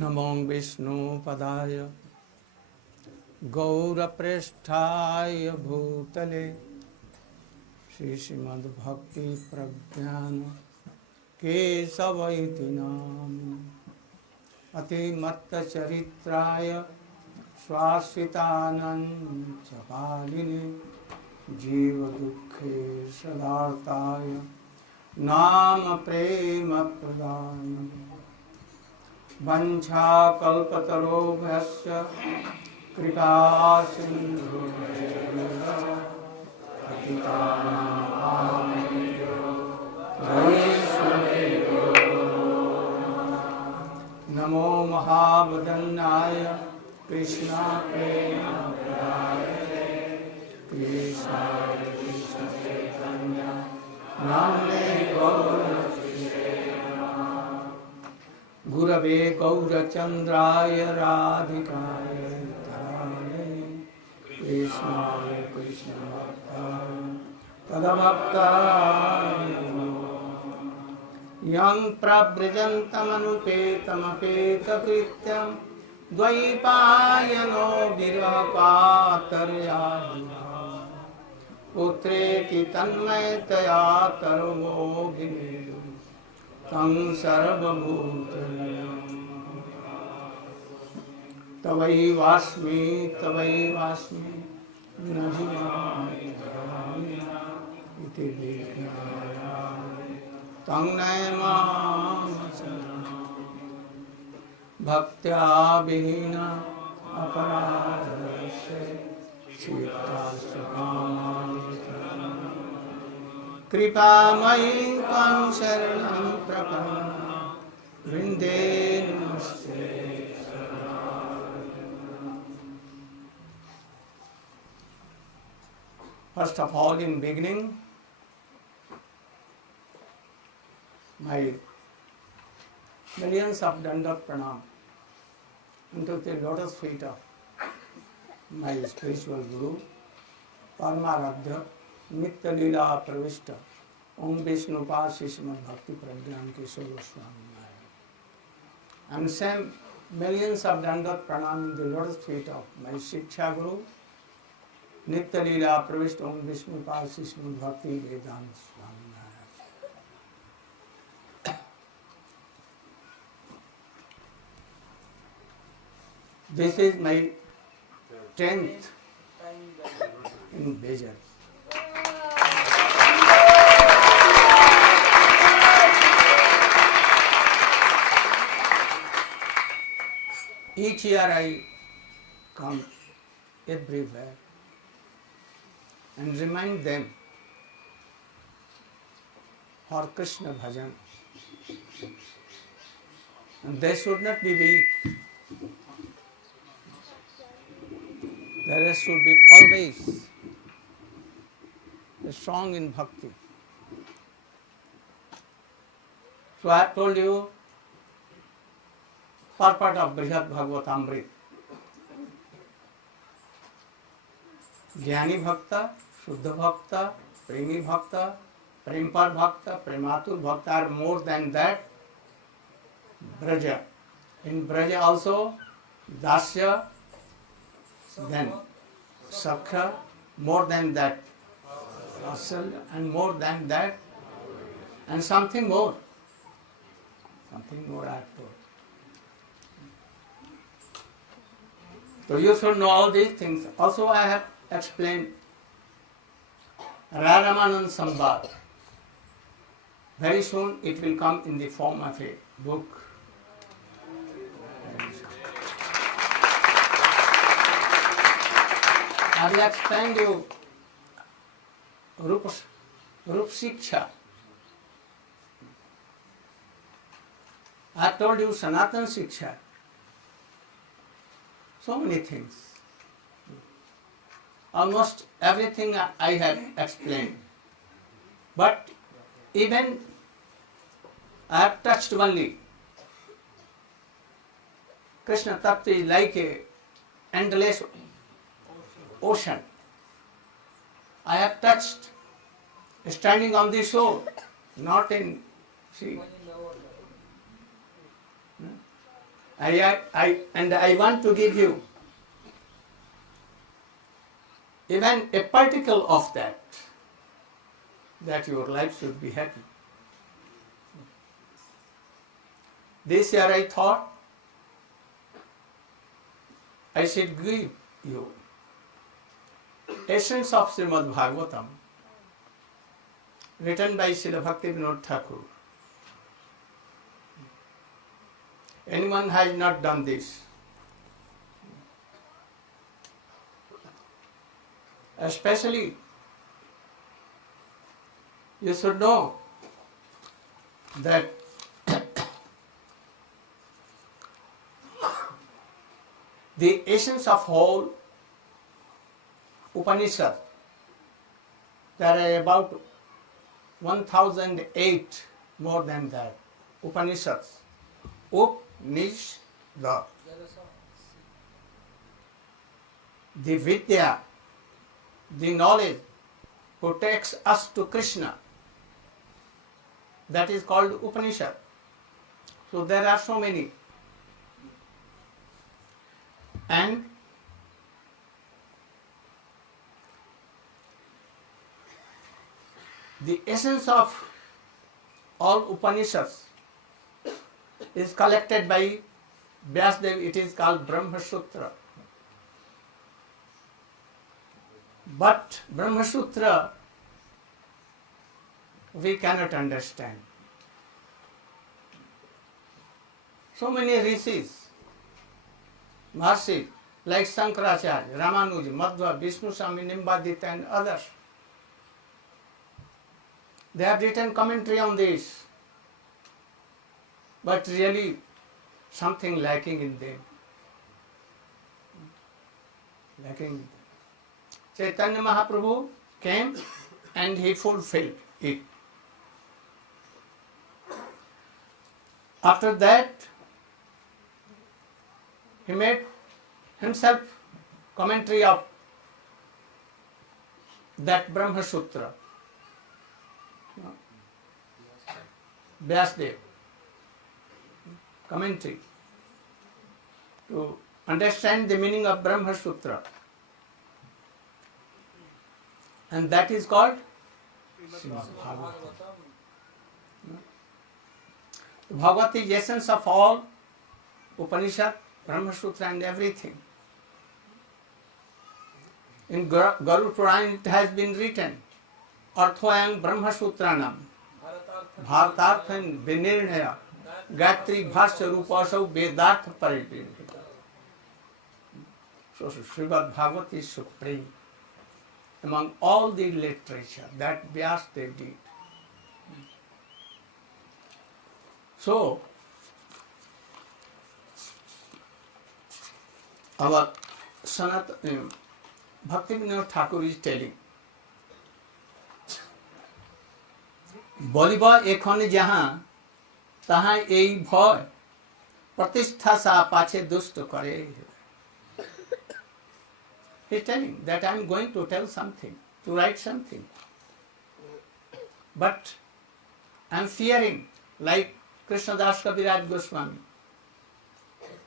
नमो विष्णुपदाय गौरप्रेष्ठाय भूतले श्रीमद्भक्ति प्रज्ञान केशवैति नामिने अतिमत्तचरित्राय स्वाश्रितानंचपालिने जीवदुःखे सदार्ताय नाम प्रेम प्रदायिने वंशाकल्पतरोभ्यश्च कृपा सिन्धुभ्येव नमो महावदन्नाय कृष्णा प्रेमप्रदायते कृष्णाय कृष्ण चैतन्य नाम्ने गौरचन्द्राय गुरवे गौरचन्द्राय राधिकाय धराय कृष्णाय कृष्णभक्ताय तदभक्ताय यं प्रव्रजन्तमनुपेतमपेतकृत्यं द्वैपायनो विरहकातर्याभिधाम् पुत्रेति तन्मयतया तर्वोऽभिनेदुं तं सर्वभूतलं तवैवास्मि तवैवास्मि न जीवामि इति विज्ञाय तं भक्त्या विहीन अपराधस्य कृपामयी त्वं शरणं प्रपन्ना वृन्दे नमस्ते। First of all, in beginning, my millions of dandat pranam unto the lotus feet of my spiritual guru, Paramaradhya, Nitya Leela Pravishta, Om Vishnu Pasi Srimad Bhakti Pragyan Kishore Goswami Maharaj. And same millions of dandat pranam in the lotus feet of my Shiksha Guru, Nitya Leela Pravishta, Om Vishnu Pasi Srimad Bhakti Vedanta Swami Maharaj. This is my 10th in Bhajan. Each year I come everywhere and remind them for Krishna bhajan. And they should not be weak. There should be always strong in bhakti. So I have told you purport of Brihad Bhagavatamrita. Jnani Bhakta, Shuddha Bhakta, Premi Bhakta, Prempar Bhakta, Prematur Bhakta are more than that. Braja. In Braja also, Dasya, then Sakha, more than that, Asal, and more than that, and something more. Something more I have told. So you should know all these things. Also I have explained Raramanand Sambad. Very soon it will come in the form of a book. I will explain you Rup Shiksha. I have told you Sanatan Shiksha. So many things. Almost everything I have explained. But even I have touched only. Krishna Tattva is like a endless ocean. I have touched standing on the shore, not in sea. I want to give you even a particle of that your life should be happy. This year I thought I should give you essence of Srimad Bhagavatam, written by Srila Bhaktivinoda Thakur. Anyone has not done this. Especially, you should know that the essence of whole Upanishad, there are about 1008 more than that Upanishads. Upanishad. The Vidya, the knowledge who takes us to Krishna, that is called Upanishad. So there are so many. And the essence of all Upanishads is collected by Vyasadeva. It is called Brahma Sutra. But Brahma Sutra we cannot understand. So many rishis, Mahasi, like Sankaracharya, Ramanuja, Madhva, Vishnu Swami, Nimbadita and others, they have written commentary on this, but really something lacking in them. Lacking in them. Chaitanya Mahaprabhu came and he fulfilled it. After that, he made himself commentary of that Brahma Sutra. Vyasadeva commentary to understand the meaning of Brahma Sutra, and that is called Bhagavad. Bhagavad is the essence of all Upanishad, Brahma Sutra and everything. In Garuda Purana it has been written, Arthoyang Brahma Sutranam Bharatarthan Vinirnaya Gayatri Bhasya Rupasau Vedartha Paridvinita. So Srimad Bhagavad is supreme among all the literature that Vyasadeva did. So, our Bhaktivinoda Thakur is telling, বলিব এখন যাহা তাহা এই ভয় প্রতিষ্ঠা সা পাছে দুষ্ট করে. He is telling that I am going to tell something, to write something. But I am fearing, like Krishnadas Kaviraj Goswami.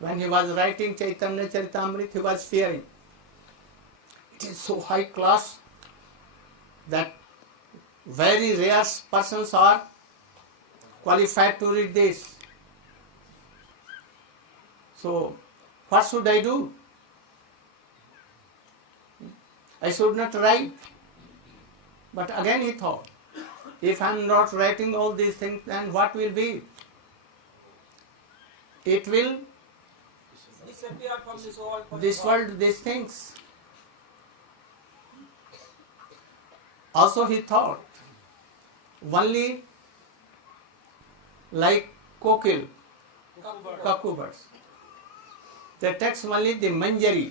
When he was writing Chaitanya Charitamrita, he was fearing. It is so high class that very rare persons are qualified to read this. So, what should I do? I should not write. But again he thought, if I am not writing all these things, then what will be? It will disappear from this world, these things. Also he thought, only like kokil, cuckoo birds, they takes only the manjari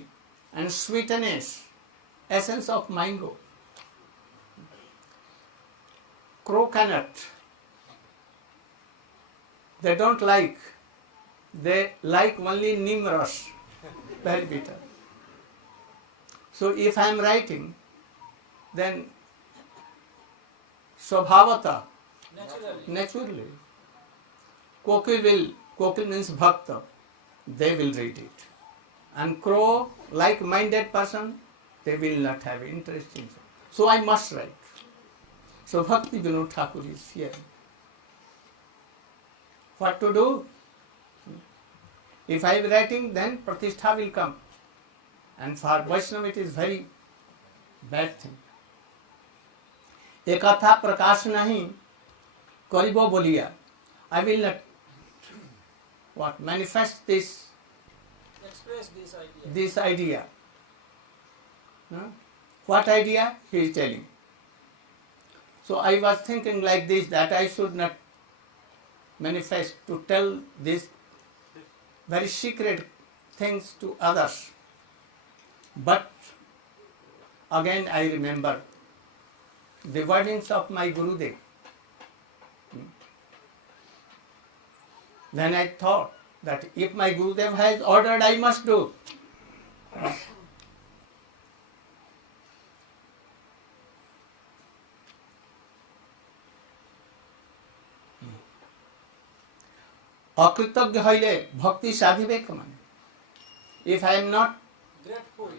and sweetness, essence of mango. Crow cannot. They don't like. They like only nimras, very bitter. So if I am writing, then swabhavata, naturally, kokil means bhakta, they will read it. And crow, like-minded person, they will not have interest in it. So I must write. So Bhakti Vinod Thakur is here. What to do? If I am writing, then Pratishtha will come. And for Vaishnava it is very bad thing. Ekatha prakash nahi karibo boliya. I will not manifest this Express this idea. this idea. What idea? He is telling. So I was thinking like this, that I should not manifest to tell these very secret things to others. But again I remember the wordings of my Gurudev. Then I thought that if my Gurudev has ordered, I must do. अकृतज्ञ हईले भक्ति साधिबे कमाने. If I am not Grateful.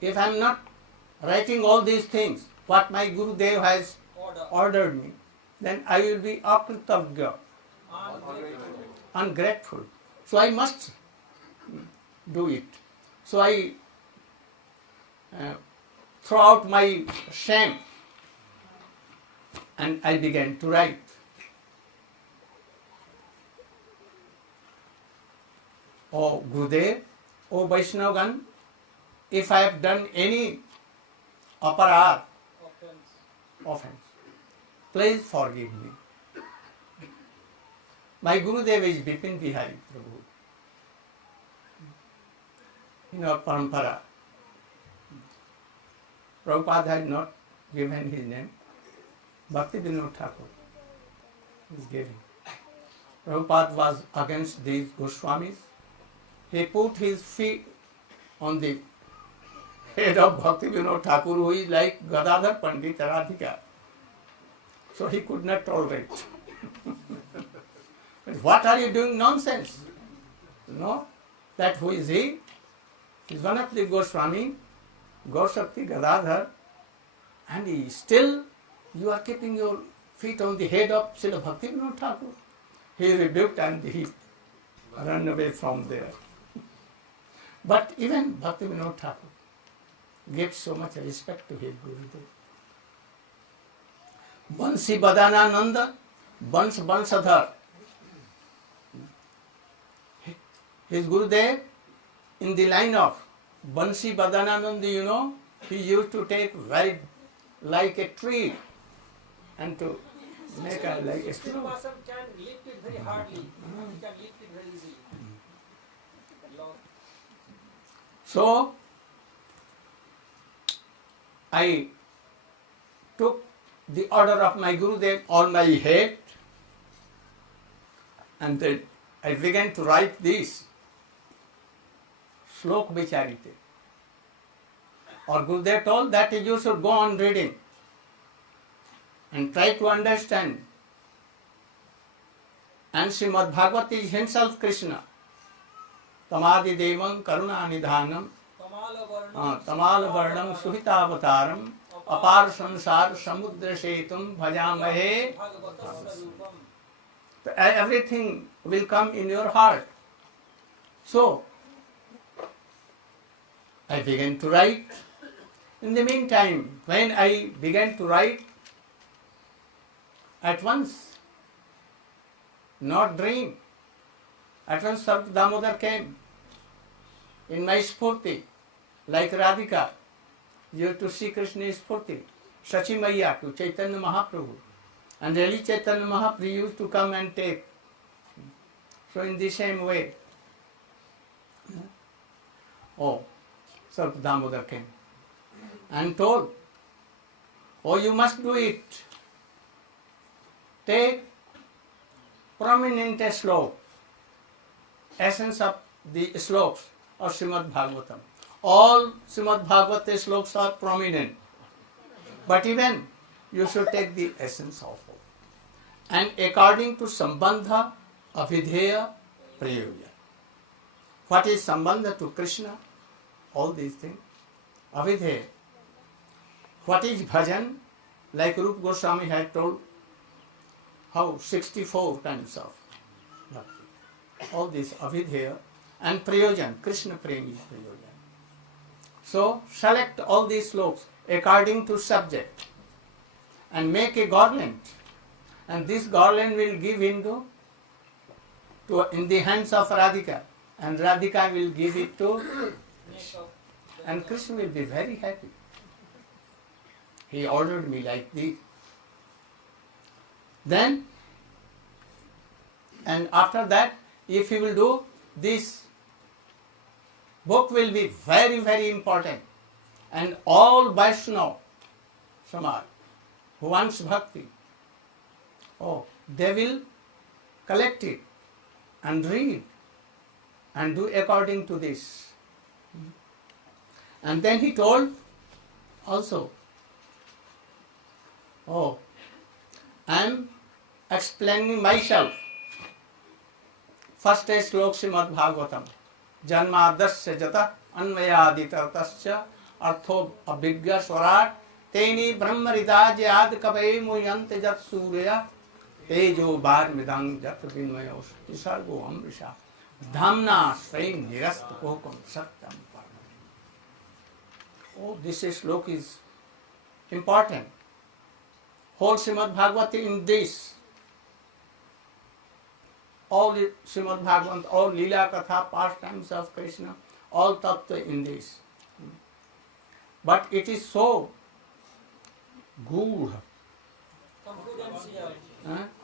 if I am not writing all these things, what my Guru Dev has ordered me, then I will be akritagya, ungrateful. So I must do it. So I throw out my shame and I began to write. Oh Gurudev, oh Vaishnavagan, if I have done any aparad, offense, please forgive me. My Gurudev is Bipin Bihari Prabhu. In our parampara, Prabhupada had not given his name. Bhakti Vinod Thakur is giving. Prabhupada was against these Goswamis. He put his feet on the head of Bhakti Vinod Thakur, who is like Gadadhar Pandit Radhika. So he could not tolerate. But what are you doing? Nonsense. No? That who is he? He is one of the Goswami, Gaurshakti Gadadhar, and he still you are keeping your feet on the head of Srila Bhakti Vinod Thakur. He rebuked and he ran away from there. But even Bhakti Vinod Thakur gives so much respect to his Gurudev. Bansi Badanananda, Bans Bansadhar. His Gurudev, in the line of Bansi Badanananda, you know, he used to take very like a tree and to make a like a Still stone. person can lift it very hardly. He can lift it very easily. Long. So, I took the order of my Gurudev on my head and then I began to write this Shlok Vicharite. Or Gurudev told that you should go on reading and try to understand. And Srimad Bhagavad is himself Krishna. Tamadi Devam Karuna Nidhanam Tamal Varnam Suhitavataram Apar Sansar Samudra Setum Bhajamahe. Everything will come in your heart. So, I began to write. In the meantime, when I began to write, at once, not dream, at once Sarv Damodar came in my Spurti, like Radhika used to see Krishna Spurti, Sachi Maya to Chaitanya Mahaprabhu. And really Chaitanya Mahaprabhu used to come and take. So in the same way, Sarv Damodar came and told, oh, you must do it. Take prominent slok, essence of the sloks of Srimad Bhagavatam. All Srimad Bhagavata sloks are prominent. But even you should take the essence of all. And according to Sambandha, Avidheya, prayojan. What is sambandha to Krishna? All these things. Avidheya. What is bhajan? Like Rupa Goswami had told, how 64 kinds of bhakti. All these avidheya and prayojan. Krishna prem is prayojan. So select all these slokas according to subject and make a garland. And this garland will give in the hands of Radhika. And Radhika will give it to Krishna. And Krishna will be very happy. He ordered me like this. Then, and after that, if he will do, this book will be very, very important. And all Vaishnava Samaj who wants bhakti, they will collect it and read and do according to this. And then he told also, I am explaining myself. First slok Srimad Bhagavatam. Janmadasya jata anvayaditartasya artho abhigya swarat teni brahmarida jyad kapai muyante jat surya tejo varmidang jat vinmayos nisargo amrisha dhamna swaim nirast kokam satyam parma. This slok is important. Whole Srimad Bhagavati in this. All Srimad Bhagavatam, all Leela Katha, pastimes of Krishna, all tattva in this. But it is so good. Confidential.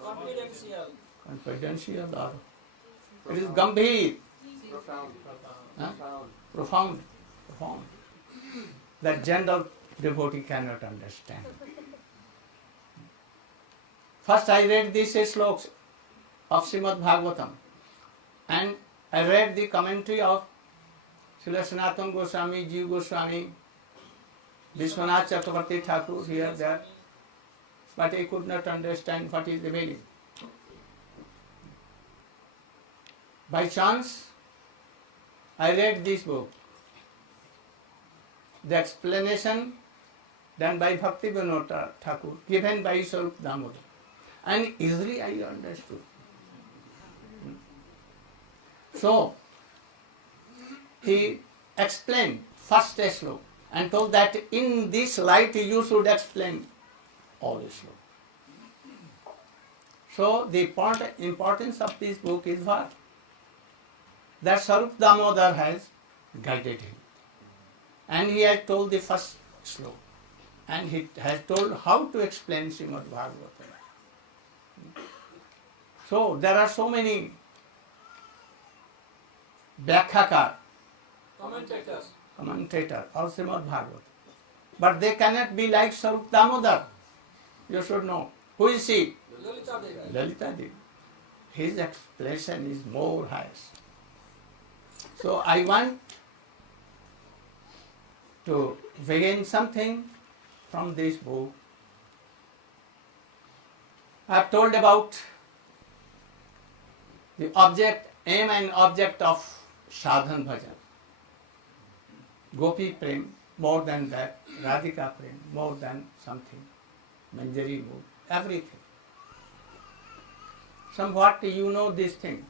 Confidential. Confidential. It is gambhir. Profound. Profound. That general devotee cannot understand. First I read these slokas of Srimad Bhagavatam and I read the commentary of Srila Sanatana Goswami, Jiva Goswami, Vishwanath Chakravarti Thakur here, there, but I could not understand what is the meaning. By chance, I read this book. The explanation done by Bhakti Vinod Thakur, given by Swarup Damodar. And easily I understood. So, he explained first sloka and told that in this light you should explain all the sloka. So, the importance of this book is what? That Swarup Damodar has guided him. And he has told the first sloka. And he has told how to explain Srimad Bhagavatam. So, there are so many Vyakhakar, commentator of Srimad Bhagavatam. But they cannot be like Swarup Damodar. You should know. Who is he? Lalita Devi. His explanation is more highest. So I want to begin something from this book. I have told about the object, aim and object of sadhan bhajan. Gopi prem, more than that. Radhika prem, more than something. Manjari mood, everything. Somewhat you know this thing.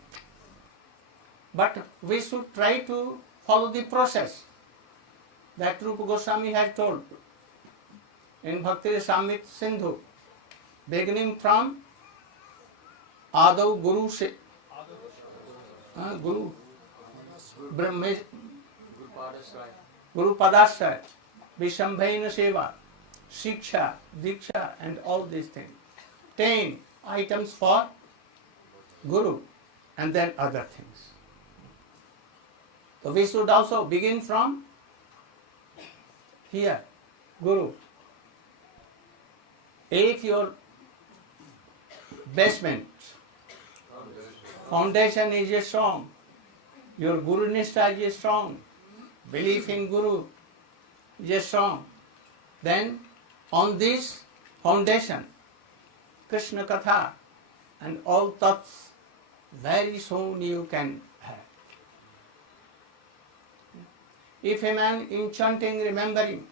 But we should try to follow the process that Rupa Goswami has told in Bhakti Samit Sindhu, beginning from Adav Guru se Guru Brahma Guru Padasya, Vishambhaina Seva, Shiksha, Diksha, and all these things. 10 items for Guru, and then other things. So we should also begin from here, Guru. If your basement, foundation is strong, your Guru Nishtha is strong, belief in Guru is strong, then on this foundation, Krishna Katha and all tattvas very soon you can have. If a man in chanting, remembering,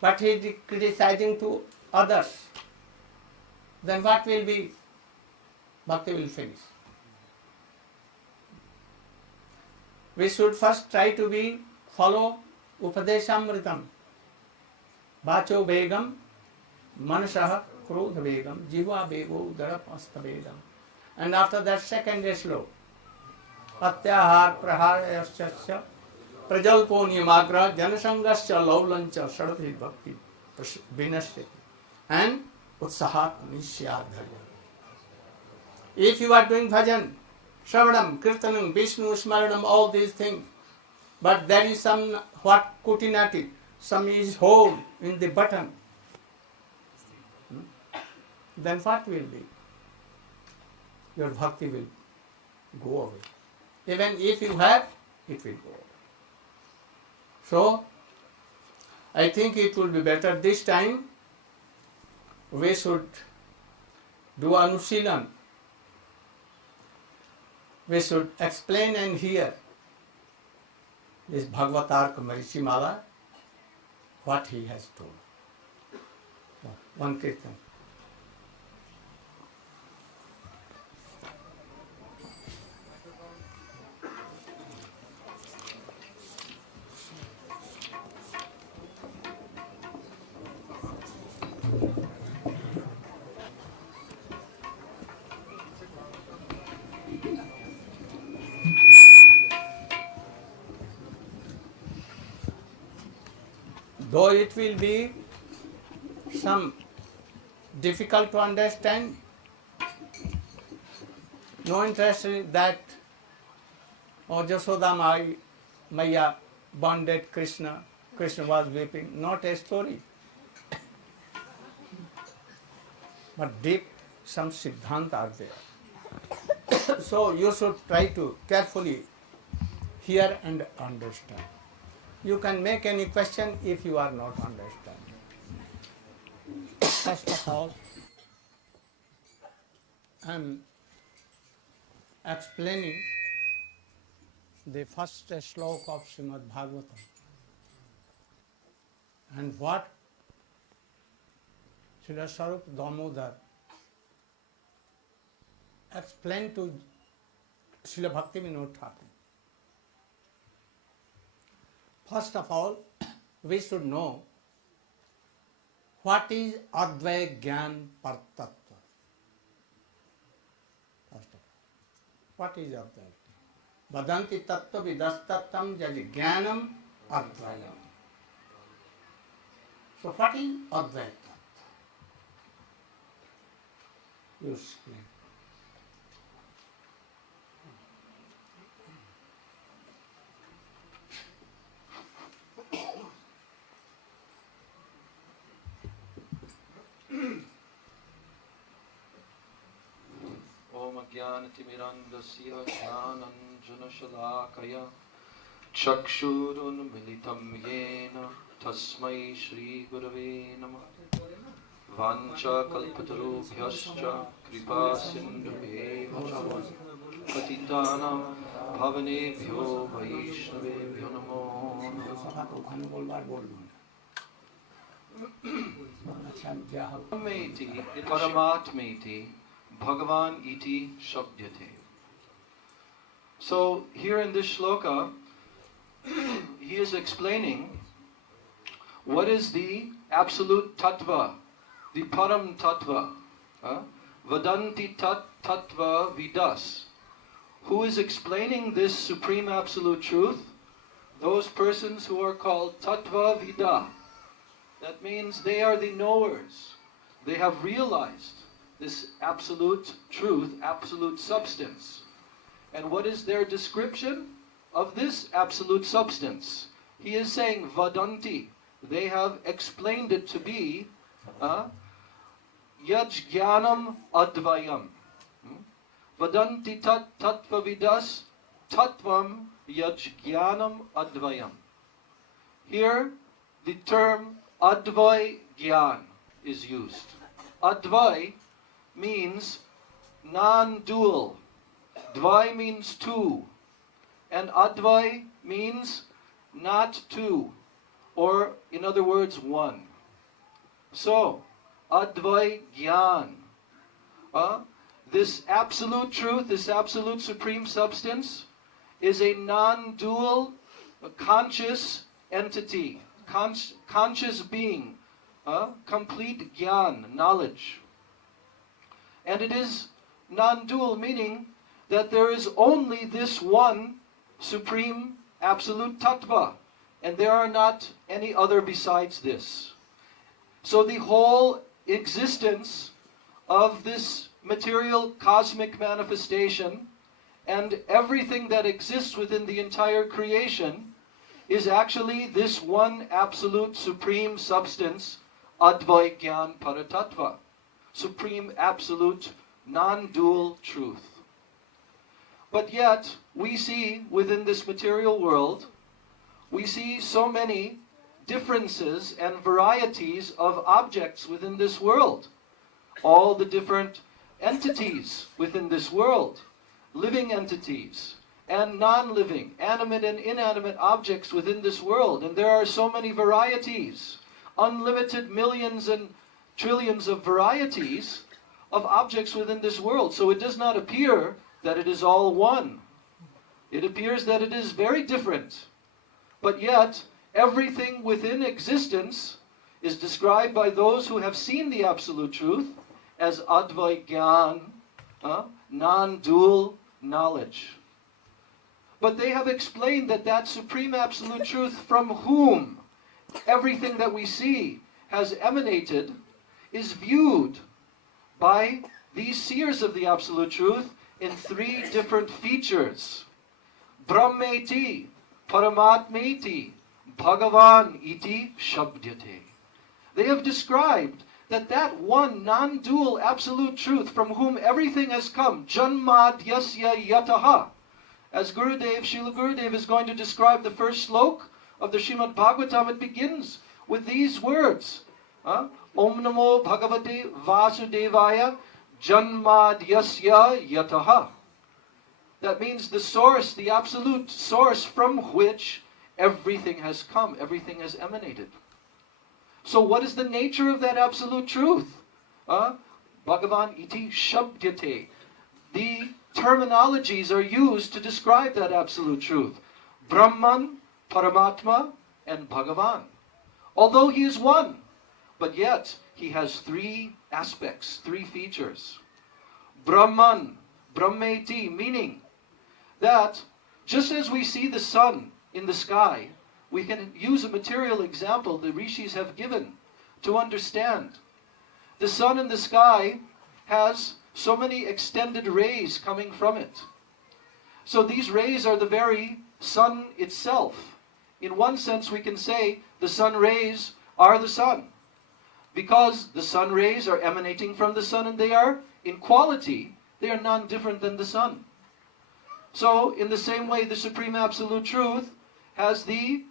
but he is criticizing to others, then what will be? Bhakti will finish. We should first try to follow Upadeshamritam. Vacho Begam, Manasah Krodha Begam, Jiva Bego Darapasta Begam. And after that second slow, Atyahar Prahar Prajalpo Nimagra Janasangasya Laulancha Sarati Bhakti Vinasya and Utsahat Nishyadharya. If you are doing bhajan, Shravanam, Kirtanam, Vishnu, Smaranam, all these things, but there is some what kutinati, some is hole in the button, then what will be? Your bhakti will go away. Even if you have, it will go away. So, I think it will be better this time we should do Anusilan. We should explain and hear this Bhagavatarka Marichimala, what he has told. One Kirtan. Though it will be some difficult to understand, no interest in that, oh Jashoda Maya bonded Krishna, Krishna was weeping, not a story. But deep some siddhanta are there. So you should try to carefully hear and understand. You can make any question if you are not understanding. First of all, I am explaining the first sloka of Srimad Bhagavatam and what Srila Sarup Damodar explained to Srila Bhaktivinoda Thakur. First of all, we should know what is Advaya Gyan par tattva. First of all, what is Advaya? Vadanti tattva vidastattam jadi Gyanam Advayam. So what is Advaya tattva? You explain. ज्ञानतिमिरन्दस्य ज्ञानञ्जनशलाकया चक्षुरुन्मिलितं येन तस्मै श्रीगुरवे नमः वाञ्छाकल्पतरुभ्यश्च कृपासिन्धुभ्येव च पतितानां पावनेभ्यो वैष्णवेभ्यो नमो नमः परमात्मेति Bhagavan iti shabdyate. So here in this shloka, he is explaining what is the absolute tattva, the param tattva. Vadanti tattva vidas. Who is explaining this supreme absolute truth? Those persons who are called tattva vida. That means they are the knowers. They have realized this absolute truth, absolute substance. And what is their description of this absolute substance? He is saying, Vadanti. They have explained it to be Yaj Jnanam Advayam. Vadanti tattva vidas tattvam Yaj Jnanam Advayam. Here, the term Advay Gyan is used. Advay means non-dual. Dvai means two, and Advaya means not two, or in other words, one. So, Advaya gyan. This absolute truth, this absolute supreme substance, is a non-dual, conscious entity, conscious being, complete gyan, knowledge. And it is non-dual, meaning that there is only this one supreme absolute tattva, and there are not any other besides this. So the whole existence of this material cosmic manifestation and everything that exists within the entire creation is actually this one absolute supreme substance, Advaya Gyan Paratattva, supreme absolute non-dual truth. But yet, we see within this material world, we see so many differences and varieties of objects within this world. All the different entities within this world, living entities and non-living, animate and inanimate objects within this world. And there are so many varieties, unlimited millions and trillions of varieties of objects within this world. So it does not appear that it is all one. It appears that it is very different. But yet, everything within existence is described by those who have seen the absolute truth as Advaya Gyan, non-dual knowledge. But they have explained that that supreme absolute truth from whom everything that we see has emanated is viewed by these seers of the absolute truth in three different features. Brahmeti, Paramatmeti, Bhagavan iti Shabdyate. They have described that that one non-dual absolute truth from whom everything has come, Janmadyasya Yataha. As Srila Gurudev is going to describe the first slok of the Srimad Bhagavatam, it begins with these words. Om Namo Bhagavate Vasudevaya Janmadyasya Yataha. That means the source, the absolute source from which everything has come, everything has emanated. So what is the nature of that absolute truth? Bhagavan iti Shabdyate. The terminologies are used to describe that absolute truth. Brahman, Paramatma, and Bhagavan. Although he is one, but yet he has three aspects, three features. Brahman, Brahmeti, meaning that just as we see the sun in the sky, we can use a material example the rishis have given to understand. The sun in the sky has so many extended rays coming from it. So these rays are the very sun itself. In one sense we can say the sun rays are the sun, because the sun rays are emanating from the sun and they are, in quality, they are none different than the sun. So in the same way the Supreme Absolute Truth has the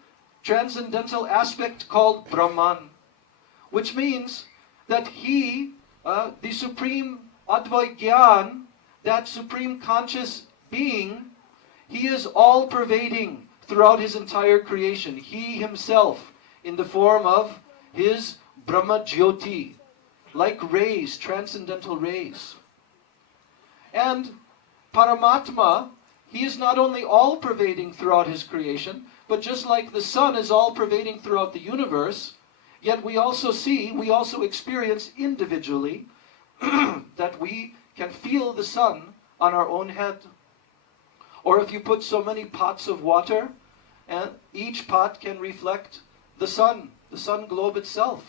transcendental aspect called Brahman, which means that he, the Supreme Advaya Gyan, that Supreme Conscious Being, he is all-pervading throughout his entire creation. He himself, in the form of his Brahma Jyoti, like rays, transcendental rays. And Paramatma, he is not only all-pervading throughout his creation, but just like the sun is all-pervading throughout the universe, yet we also experience individually that we can feel the sun on our own head. Or if you put so many pots of water, and each pot can reflect the sun globe itself.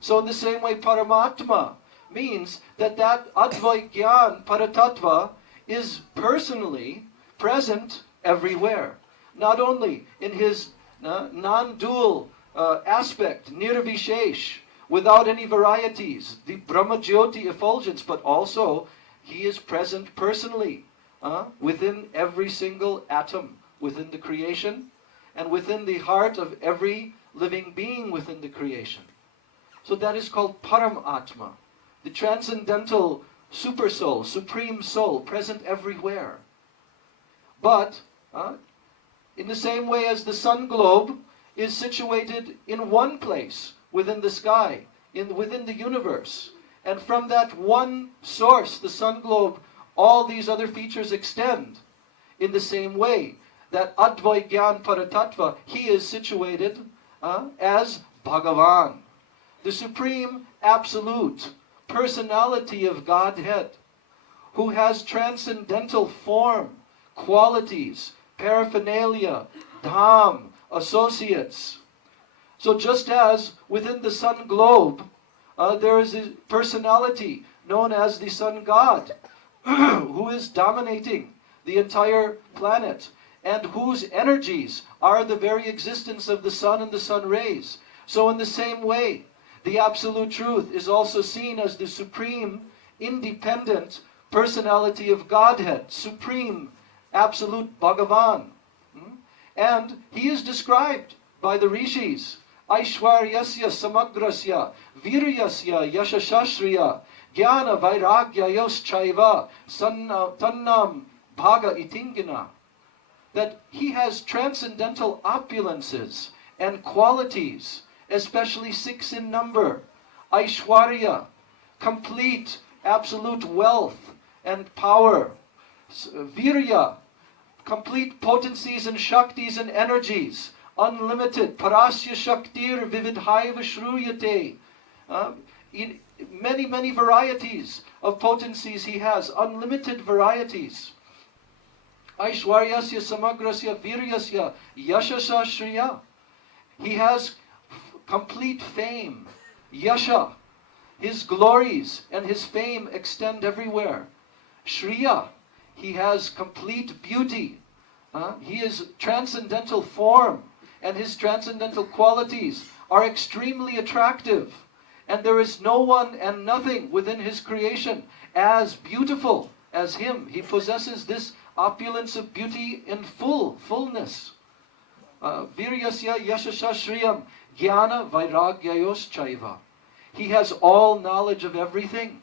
So in the same way, Paramatma means that Advaya Gyan Paratattva is personally present everywhere. Not only in his non-dual aspect, nirvishesh, without any varieties, the Brahma Jyoti effulgence, but also he is present personally within every single atom within the creation and within the heart of every living being within the creation. So that is called Paramatma, the transcendental super soul, supreme soul, present everywhere. But in the same way as the sun globe is situated in one place within the sky, within the universe, and from that one source, the sun globe, all these other features extend. In the same way, that Advaya gyan para tаттva, he is situated as Bhagavan, the supreme absolute personality of Godhead, who has transcendental form, qualities, paraphernalia, dham, associates. So just as within the sun globe, there is a personality known as the sun god, who is dominating the entire planet, and whose energies are the very existence of the sun and the sun rays. So in the same way, the Absolute Truth is also seen as the supreme, independent personality of Godhead, supreme, absolute Bhagavan. And he is described by the rishis, Aishwaryasya samagrasya, viryasya yashashashriya, ghyana vairagyayos chaiva, tannam bhaga itingina. That he has transcendental opulences and qualities, especially 6 in number. Aishwarya, complete, absolute wealth and power. Virya, complete potencies and shaktis and energies, unlimited. Parasya shaktir vividhaiva shruyate. In many varieties of potencies he has, unlimited varieties. Aishwaryasya samagrasya viryasya yashasha shriya. He has complete fame, yasha. His glories and his fame extend everywhere. Shriya, he has complete beauty. He is transcendental form, and his transcendental qualities are extremely attractive. And there is no one and nothing within his creation as beautiful as him. He possesses this opulence of beauty in fullness. Viryasya yashasha shriyam ghyana vairagyayos chaiva. He has all knowledge of everything,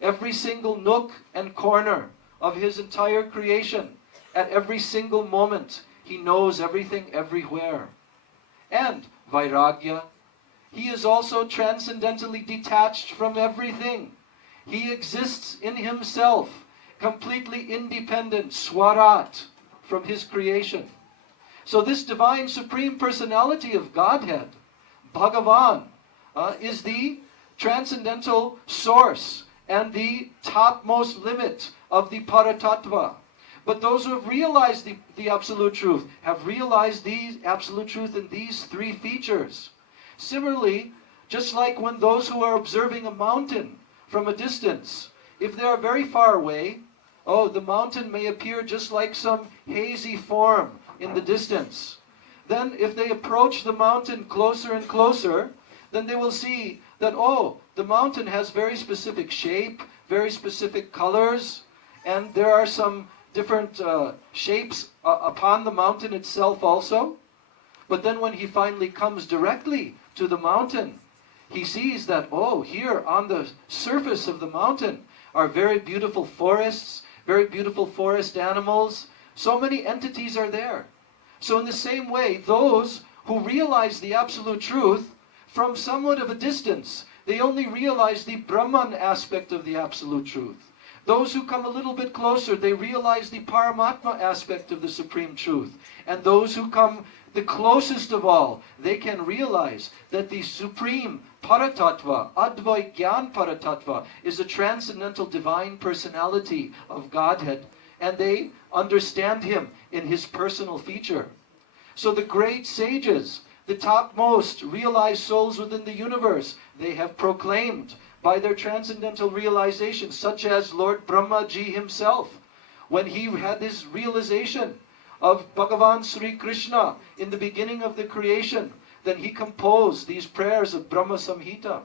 every single nook and corner of his entire creation. At every single moment, he knows everything everywhere. And vairagya, he is also transcendentally detached from everything. He exists in himself, completely independent, swarat, from his creation. So this divine supreme personality of Godhead, Bhagavan, is the transcendental source and the topmost limit of the para tаттva. But those who have realized the Absolute Truth have realized the Absolute Truth in these 3 features. Similarly, just like when those who are observing a mountain from a distance, if they are very far away, the mountain may appear just like some hazy form in the distance. Then if they approach the mountain closer and closer, then they will see that, the mountain has very specific shape, very specific colors, and there are some different shapes upon the mountain itself also. But then when he finally comes directly to the mountain, he sees that, here on the surface of the mountain are very beautiful forests, very beautiful forest animals. So many entities are there. So in the same way, those who realize the Absolute Truth from somewhat of a distance, they only realize the Brahman aspect of the Absolute Truth. Those who come a little bit closer, they realize the Paramatma aspect of the Supreme Truth. And those who come the closest of all, they can realize that the Supreme para tаттva, Advaya gyan para tаттva, is a transcendental divine personality of Godhead. And they understand him in his personal feature. So the great sages, the topmost realized souls within the universe, they have proclaimed by their transcendental realization, such as Lord Brahmaji himself, when he had this realization of Bhagavan Sri Krishna in the beginning of the creation, then he composed these prayers of Brahma Samhita.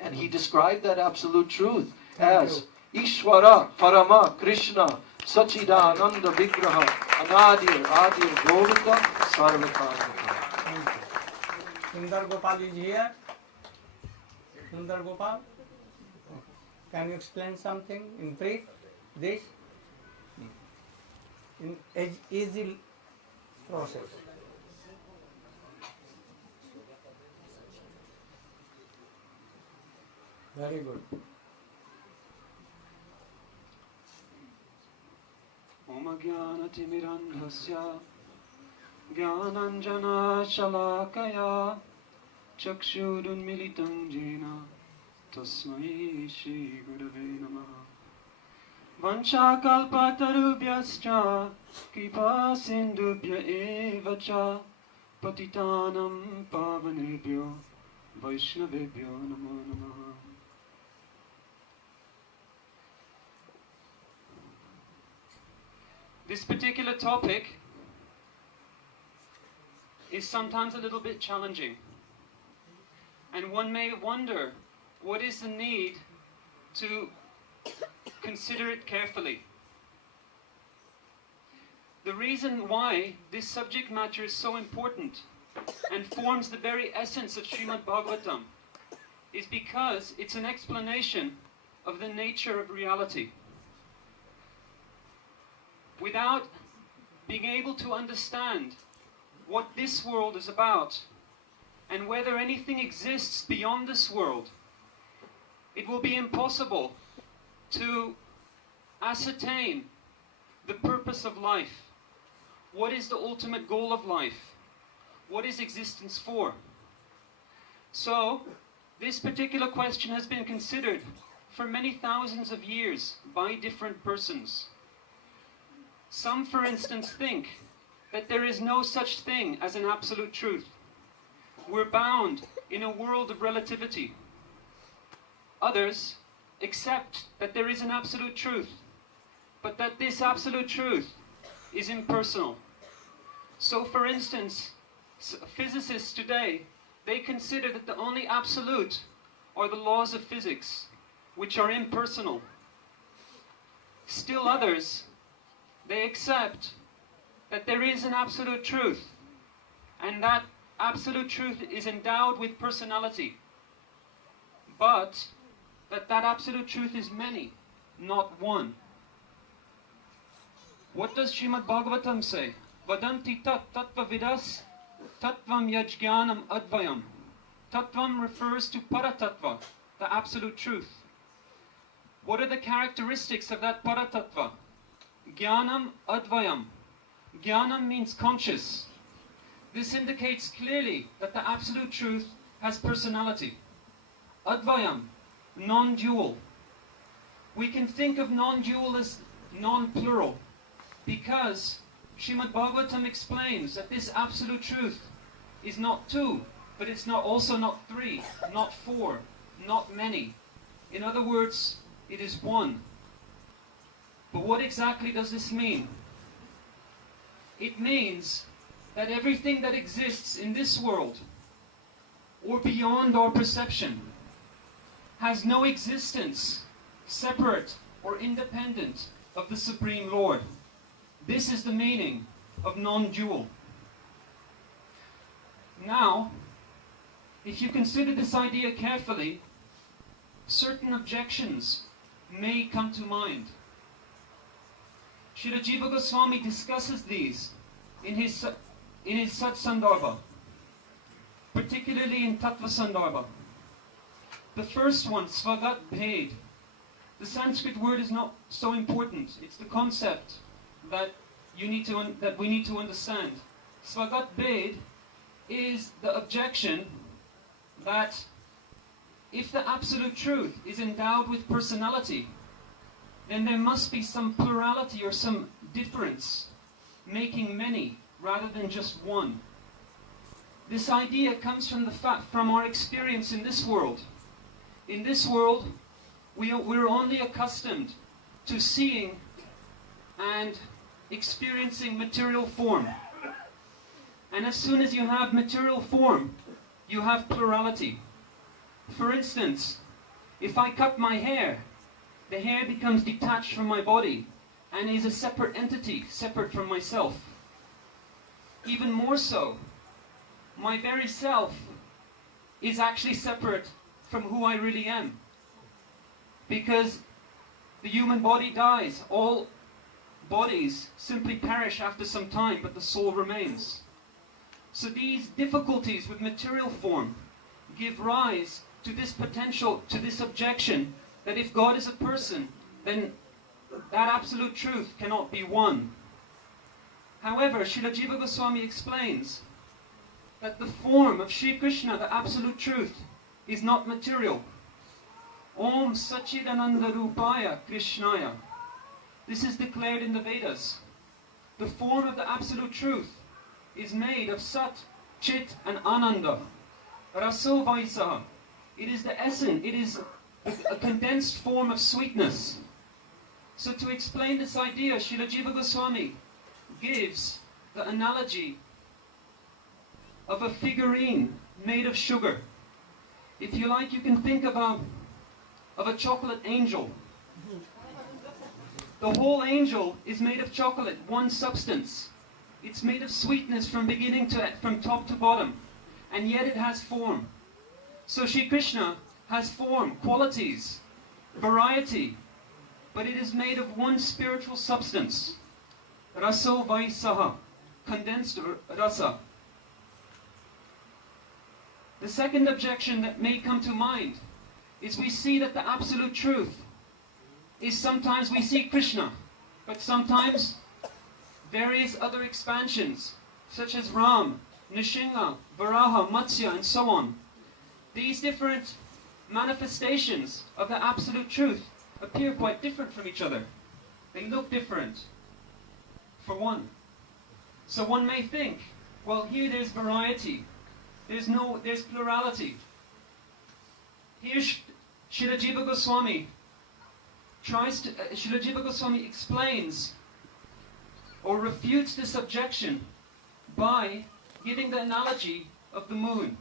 And he described that Absolute Truth as Ishvara Parama Krishna Sachidananda Vigraha Anadir Adir Govinda Sarvakara. Sundar Gopal is here. Sundar Gopal. Can you explain something in brief? This? In easy process. Very good. Om Jnana-timirandhasya Jnananjana Shalakaya Chakshurunmilitam Jena Tasmai Shri Gurave Namaha Vanchakalpatarubhyascha Kripa Sindubhya Evacha Patitanam Pavanebhyo Vaishnavebhyo Namo Namaha. This particular topic is sometimes a little bit challenging, and one may wonder what is the need to consider it carefully. The reason why this subject matter is so important and forms the very essence of Srimad Bhagavatam is because it's an explanation of the nature of reality. Without being able to understand what this world is about and whether anything exists beyond this world, it will be impossible to ascertain the purpose of life. What is the ultimate goal of life? What is existence for? So, this particular question has been considered for many thousands of years by different persons. Some, for instance, think that there is no such thing as an absolute truth. We're bound in a world of relativity. Others accept that there is an absolute truth, but that this absolute truth is impersonal. So, for instance, physicists today, they consider that the only absolute are the laws of physics, which are impersonal. Still others, they accept that there is an absolute truth, and that absolute truth is endowed with personality, but that absolute truth is many, not one. What does Srimad Bhagavatam say? Vadanti tat tattva vidas tattvam yajnanam advayam. Tattvam refers to para tattva, the absolute truth. What are the characteristics of that para tattva? Gyanam advayam. Gyanam means conscious. This indicates clearly that the absolute truth has personality. Advayam, non-dual. We can think of non-dual as non-plural because Srimad Bhagavatam explains that this absolute truth is not two, but it's also not three, not four, not many. In other words, it is one. But what exactly does this mean? It means that everything that exists in this world or beyond our perception has no existence separate or independent of the Supreme Lord. This is the meaning of non-dual. Now, if you consider this idea carefully, certain objections may come to mind. Srila Jiva Goswami discusses these in his Sat Sandarbha, particularly in Tattva Sandarbha. The first one, Svagat Bhed. The Sanskrit word is not so important. It's the concept that we need to understand. Svagat Bhed is the objection that if the absolute truth is endowed with personality, then there must be some plurality or some difference, making many rather than just one. This idea comes from our experience in this world. In this world, we're only accustomed to seeing and experiencing material form. And as soon as you have material form, you have plurality. For instance, if I cut my hair, the hair becomes detached from my body and is a separate entity, separate from myself. Even more so, my very self is actually separate from who I really am. because the human body dies. All bodies simply perish after some time, but the soul remains. So these difficulties with material form give rise to this potential, to this objection, that if God is a person, then that absolute truth cannot be one. However, Srila Jiva Goswami explains that the form of Sri Krishna, the absolute truth, is not material. Om Sachidananda Rupaya Krishnaya. This is declared in the Vedas. The form of the absolute truth is made of Sat, Chit and Ananda. Raso Vaisaha. It is the essence, it is a condensed form of sweetness. So to explain this idea, Srila Jiva Goswami gives the analogy of a figurine made of sugar. If you like, you can think of a chocolate angel. The whole angel is made of chocolate, one substance. It's made of sweetness from beginning to from top to bottom, and yet it has form. So Sri Krishna has form, qualities, variety, but it is made of one spiritual substance. Raso Vaisaha, condensed rasa. The second objection that may come to mind is we see that the absolute truth is sometimes we see Krishna, but sometimes various other expansions, such as Ram, Nishinga, Varaha, Matsya, and so on. These different manifestations of the absolute truth appear quite different from each other. They look different, for one. So one may think, well, here there's variety. There's plurality. Here Srila Jiva Goswami Srila Jiva Goswami explains or refutes this objection by giving the analogy of the moon.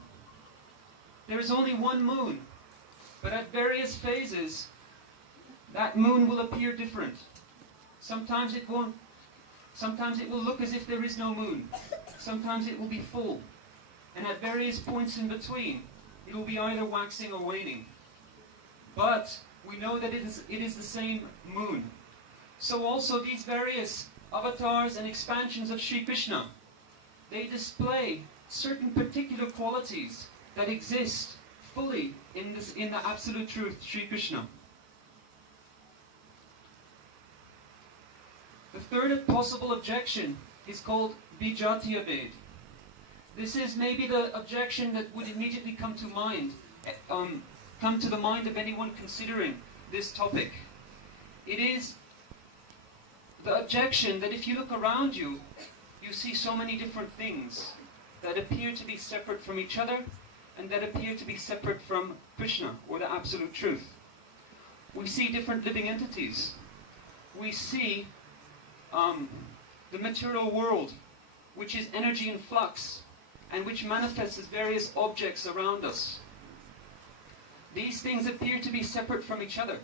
There is only one moon, but at various phases, that moon will appear different. Sometimes it will look as if there is no moon. Sometimes it will be full. And at various points in between, it will be either waxing or waning. But we know that it is the same moon. So also these various avatars and expansions of Sri Krishna, they display certain particular qualities that exist fully in the absolute truth, Sri Krishna. The third possible objection is called Vijatiya Ved. This is maybe the objection that would immediately come to the mind of anyone considering this topic. It is the objection that if you look around you, you see so many different things that appear to be separate from each other and that appear to be separate from Krishna, or the absolute truth. We see different living entities. We see the material world, which is energy in flux, and which manifests as various objects around us. These things appear to be separate from each other,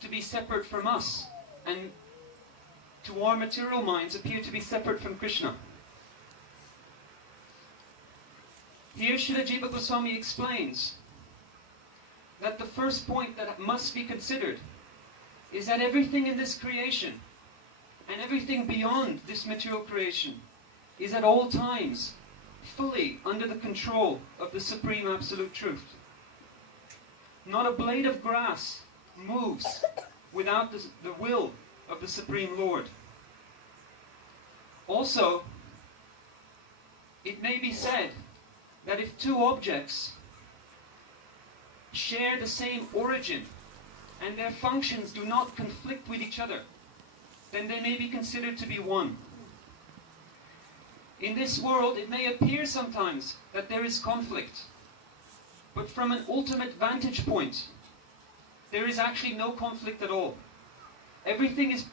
to be separate from us, and to our material minds appear to be separate from Krishna. Here Srila Jiva Goswami explains that the first point that must be considered is that everything in this creation and everything beyond this material creation is at all times fully under the control of the Supreme Absolute Truth. Not a blade of grass moves without the will of the Supreme Lord. Also, it may be said that if two objects share the same origin and their functions do not conflict with each other, then they may be considered to be one. In this world, it may appear sometimes that there is conflict, but from an ultimate vantage point, there is actually no conflict at all. Everything is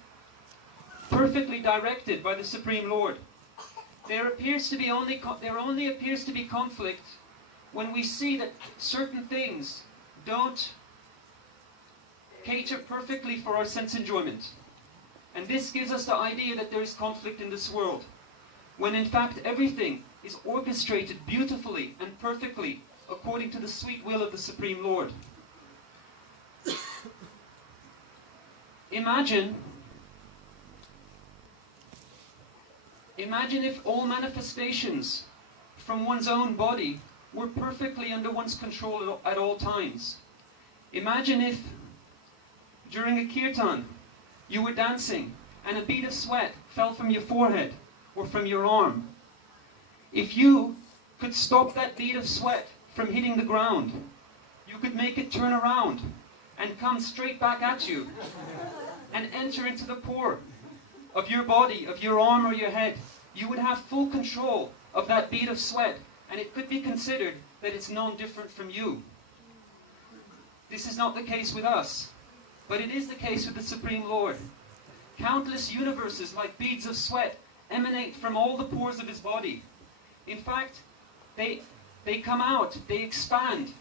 perfectly directed by the Supreme Lord. There only appears to be conflict when we see that certain things don't cater perfectly for our sense enjoyment. And this gives us the idea that there is conflict in this world, when in fact everything is orchestrated beautifully and perfectly according to the sweet will of the Supreme Lord. Imagine if all manifestations from one's own body were perfectly under one's control at all times. Imagine if during a kirtan you were dancing and a bead of sweat fell from your forehead or from your arm. If you could stop that bead of sweat from hitting the ground, you could make it turn around and come straight back at you and enter into the pore of your body, of your arm or your head. You would have full control of that bead of sweat, and it could be considered that it's non-different from you. This is not the case with us, but it is the case with the Supreme Lord. Countless universes, like beads of sweat, emanate from all the pores of his body. In fact, they come out, they expand.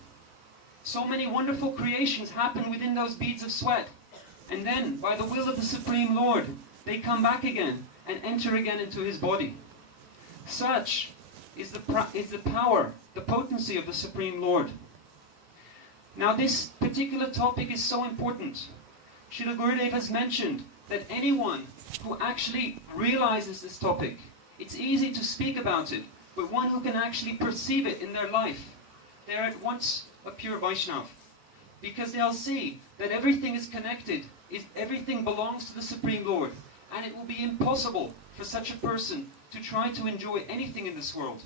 So many wonderful creations happen within those beads of sweat. And then, by the will of the Supreme Lord, they come back again and enter again into his body. Such is the power, the potency of the Supreme Lord. Now this particular topic is so important. Srila Gurudev has mentioned that anyone who actually realizes this topic, it's easy to speak about it, but one who can actually perceive it in their life, they're at once a pure Vaishnava. Because they'll see that everything is connected, everything belongs to the Supreme Lord, and it will be impossible for such a person to try to enjoy anything in this world.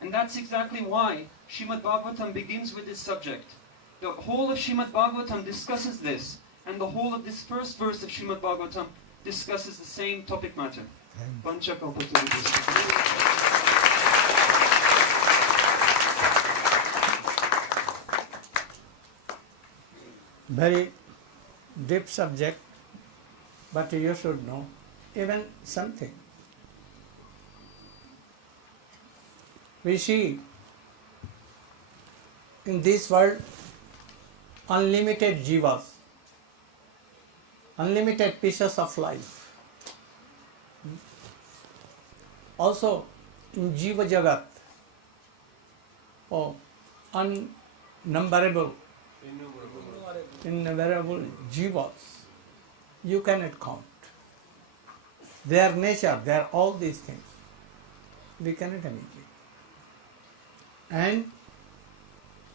And that's exactly why Srimad Bhagavatam begins with this subject. The whole of Srimad Bhagavatam discusses this, and the whole of this first verse of Srimad Bhagavatam discusses the same topic matter. Very deep subject, but you should know even something. We see in this world unlimited jivas, unlimited pieces of life. Also in Jiva Jagat, innumerable jivas, you cannot count. Their nature, their all these things, we cannot imagine. And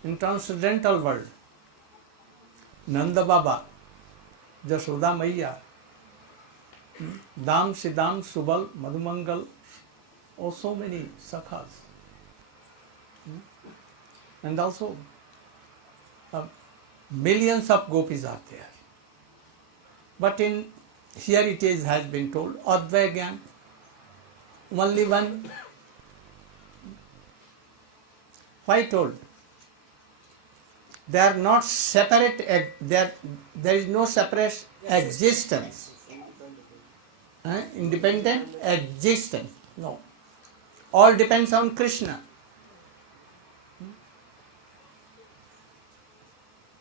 in transcendental world, Nanda Baba, Jashoda Maiya, Dam Siddham Subal Madhumangal, so many sakhas. And also millions of gopis are there. But in here it is has been told, Advaya gyan, only one. Why told? They are not separate, there is no separate existence. Independent existence. No. All depends on Krishna.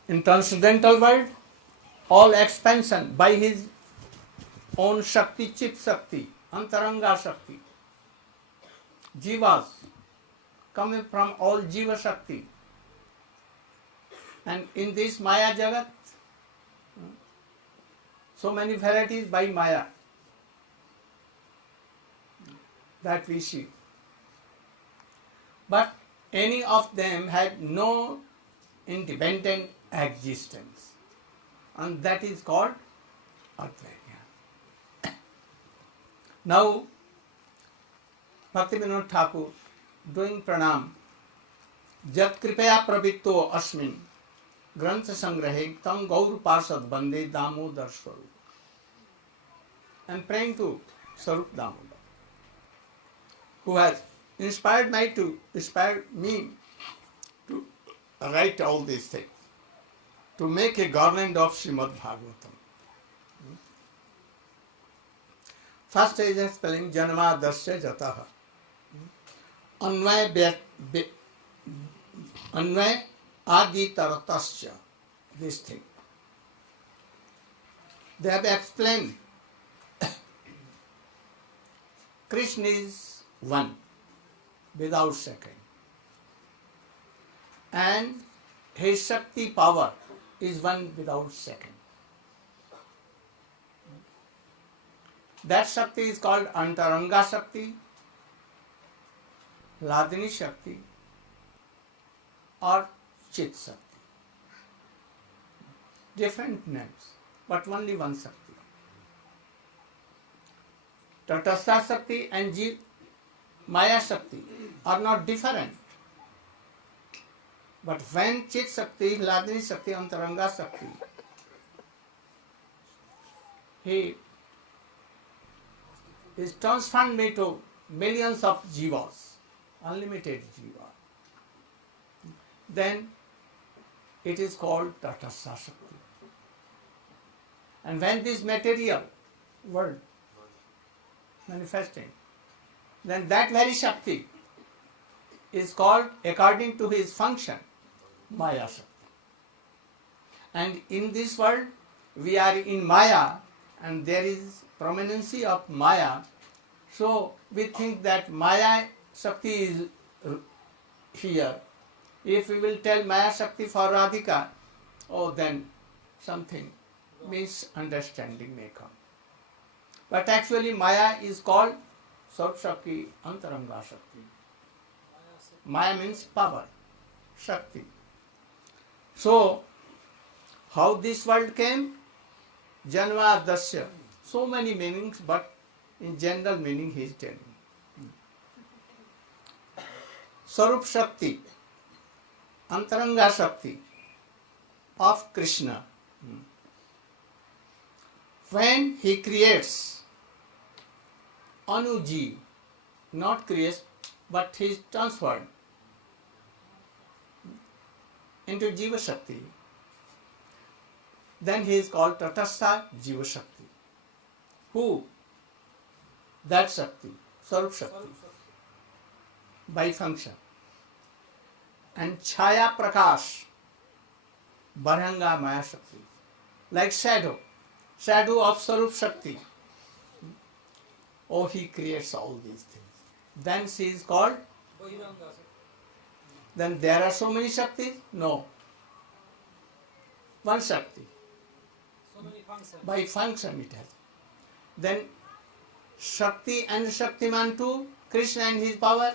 In transcendental world, all expansion by his own Shakti, Chit Shakti, Antaranga Shakti. Jivas coming from all Jiva Shakti. And in this Maya Jagat, so many varieties by Maya that we see. But any of them had no independent existence. And that is called Advaya. Now, Bhaktivinoda Thakur doing pranam, Jat kripaya pravitto asmin, Grantha sangrahe tam gaur parsad bande damodar swarup. I am praying to Swarup Damodar, who has inspired me to write all these things, to make a garland of Srimad Bhagavatam. First is explaining Janma Dasya Jataha. Anvay Adi Taratasya, this thing. They have explained Krishna is one, without second. And his Shakti power is one without second. That Shakti is called Antaranga Shakti, Ladini Shakti, or Chit Shakti. Different names, but only one Shakti. Tatastha Shakti and Maya Shakti are not different. But when Chit Shakti, Ladini Shakti, Antaranga Shakti, he is transformed into millions of jivas, unlimited jiva, then it is called Tatastha Shakti. And when this material world manifesting, then that very Shakti is called, according to his function, Maya Shakti. And in this world, we are in Maya, and there is prominency of Maya. So we think that Maya Shakti is here. If we will tell Maya Shakti for Radhika, then something misunderstanding may come. But actually Maya is called Sarup Shakti, Antaranga Shakti. Maya means power, Shakti. So, how this world came? Janma Dasya. So many meanings, but in general meaning he is telling. Sarup Shakti, Antaranga Shakti of Krishna. When he creates Anuji, not creates, but he is transferred into Jiva Shakti, then he is called Tatastha Jiva Shakti. Who? That Shakti, Sarup Shakti, by function. And Chaya Prakash, Bharanga Maya Shakti, like shadow of Sarup Shakti. He creates all these things. Then she is called. Then there are so many Shaktis? No. One Shakti. So many functions. By function it has. Then Shakti and Shaktiman too, Krishna and his power.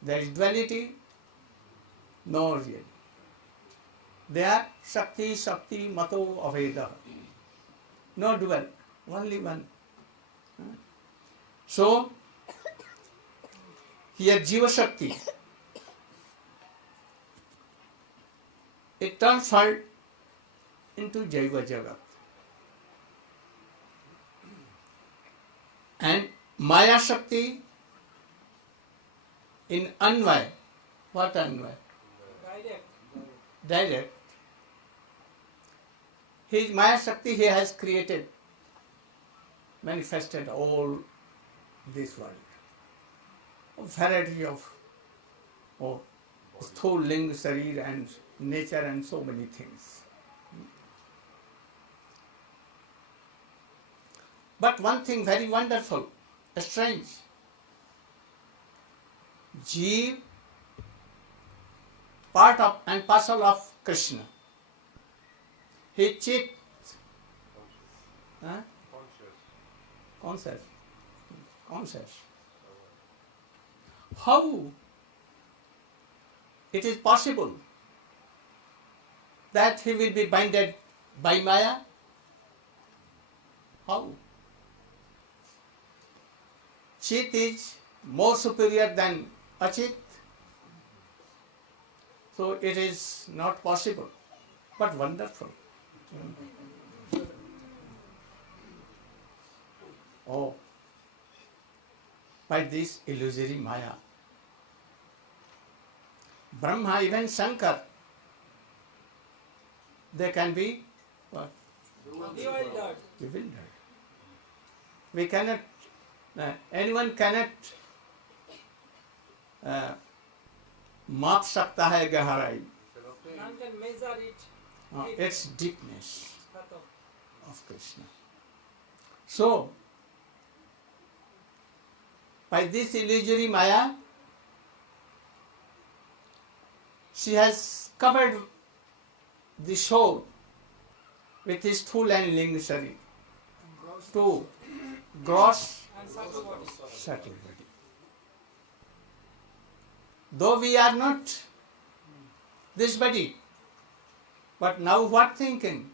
There is duality? No, really. They are Shakti, Mato, Aveda. No dual, only one. So, here Jiva Shakti, it transferred into Jaiva Jagat. And Maya Shakti in Anvaya. What Anvaya? Direct. His Maya Shakti he has created, manifested all this world. A variety of sthul, ling, sharir and nature and so many things. But one thing very wonderful, strange. Jeev, part of and parcel of Krishna. He Chit, conscious. How it is possible that he will be binded by Maya? How? Chit is more superior than Achit. So it is not possible, but wonderful. By this illusory Maya. Brahma, even Shankar, they can be what? Bewildered. We cannot, anyone cannot माप सकता है गहराई. None can measure it. Its deepness of Krishna. So, by this illusory Maya, she has covered the soul with his sthul and ling sharir to gross And subtle body. subtle body. Though we are not this body, but now what thinking?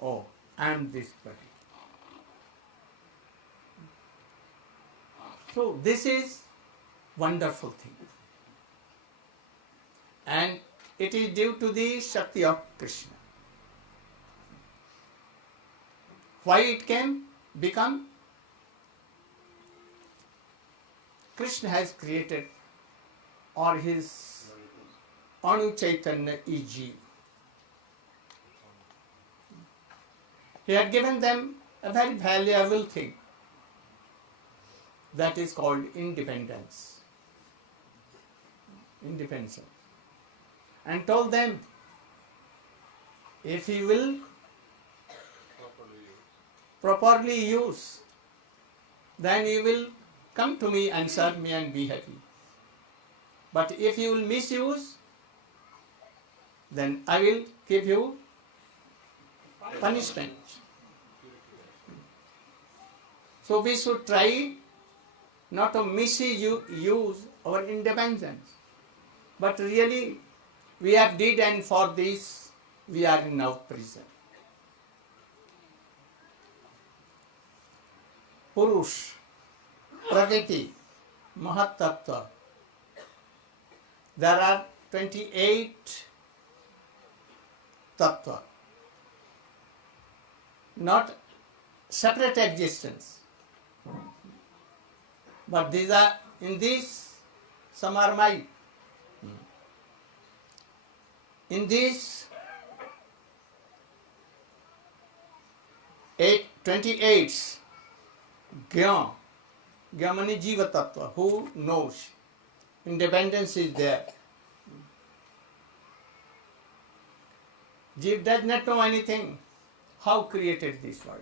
Oh, I am this body. So this is wonderful thing. And it is due to the Shakti of Krishna. Why it can become? Krishna has created, or his Anu Chaitanya is Jeev. He had given them a very valuable thing that is called independence. Independence. And told them, if you will properly use, then you will come to me and serve me and be happy. But if you will misuse, then I will give you punishment. So we should try not to misuse our independence, but really we have did, and for this we are in our prison. Purush, Prakriti, Mahat Tattva. There are 28 Tattva, not separate existence, but these are in this, some are my. In this 28 ghyana, ghyana means jiva tattva, who knows independence is there. Jiva does not know anything. How created this world?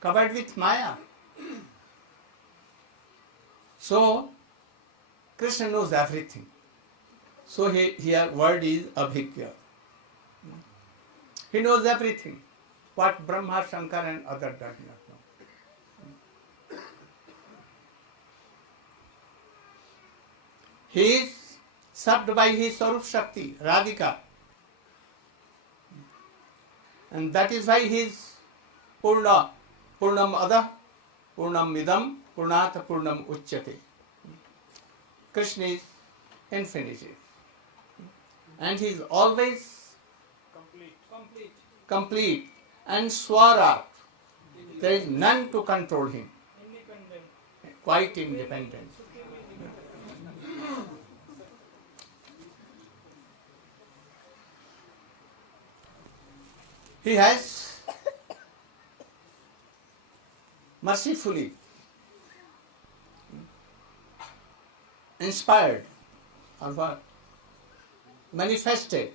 Covered with Maya. So Krishna knows everything. So here word is abhigya. He knows everything. What Brahma, Shankar and other does not know. He is served by his Sarup Shakti, Radhika. And that is why he is Purna. Purnam Adah, Purnam Midam, Purnata Purnam Uchyate. Krishna is infinite. And he is always complete. And Swara. There is none to control him. Independent. Quite independent. He has mercifully inspired or what? Manifested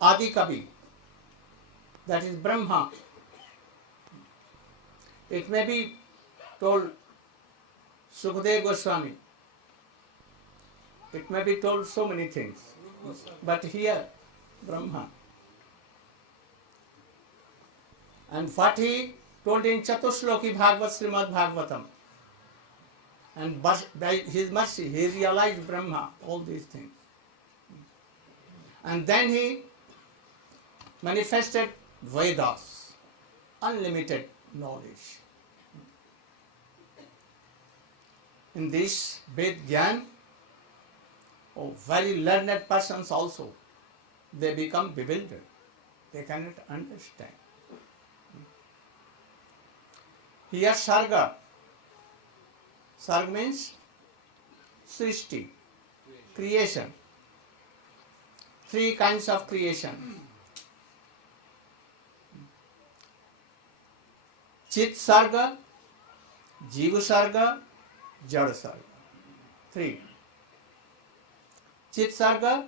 Adi Kavi, that is Brahma. It may be told Sukadeva Goswami. It may be told so many things. But here, Brahma. And what he told in Chatushloki Bhagavad Srimad Bhagavatam. And by his mercy, he realized Brahma, all these things. And then he manifested Vedas, unlimited knowledge. In this Ved Gyan, very learned persons also, they become bewildered. They cannot understand. Here Sarga. Sarga means Srishti, creation. Three kinds of creation. Chit Sarga, Jiva Sarga, Jada Sarga. Three. Chit Sarga,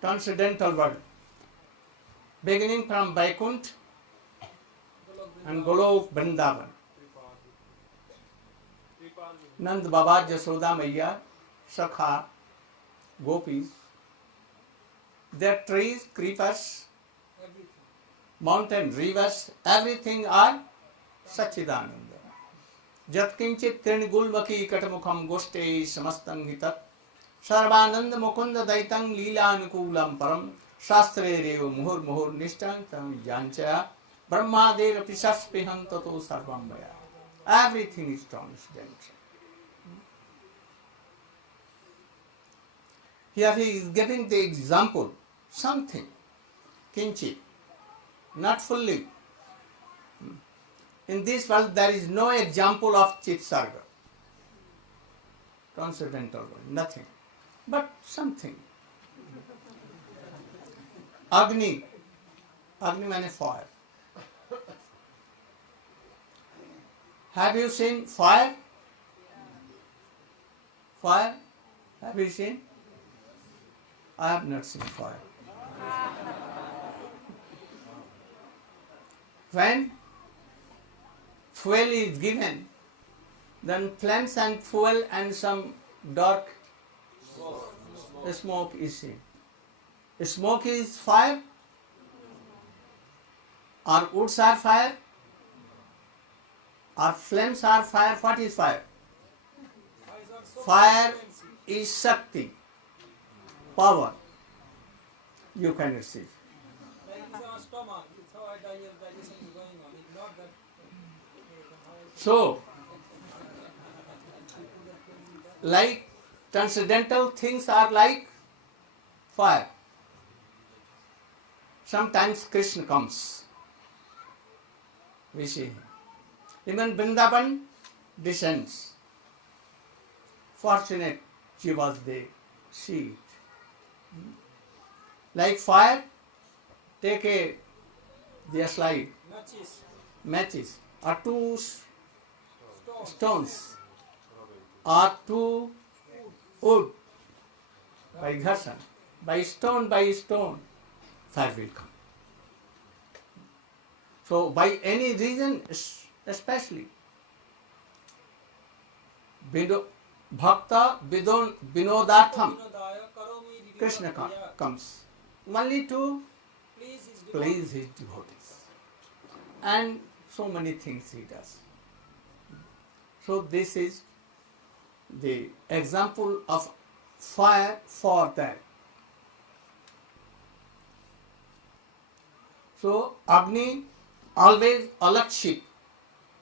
transcendental world. Beginning from Vaikuntha and Golok Vrindavan. Nand Baba, Jasoda Maiya, Sakha, Gopis, their trees, creepers, Everything. mountain, rivers, everything are Satchidananda. Jat kinchit trinigulvaki katamukham goshte samastang hitat sarvanand mukunda daitang leelanukulam param shastre revo muhur muhur nishtang tam janchaya brahmader pisaspehan tato sarvam maya. Everything is transcendental. Here he is giving the example, something, kinchit, not fully. In this world there is no example of chit sarga, transcendental world, nothing, but something. Agni, Agni means fire. Have you seen fire? Fire? Have you seen? I have not seen fire. When fuel is given, then flames and fuel and some dark smoke is seen. Smoke is fire, or woods are fire, or flames are fire. What is fire? Fire is Shakti, power you can receive. Like it's our stomach, it's how our digestion is going on. It's not that. So, like transcendental things are like fire. Sometimes Krishna comes. We see him. Even Vrindavan descends. Fortunate she was there. See it. Like fire, take the slide, matches, or two stones, or two wood, by gharsan, by stone, fire will come. So by any reason, especially, bhakta vinodartham, Krishna comes only to please his devotees. And so many things he does. So this is the example of fire for that. So Agni always alakshit,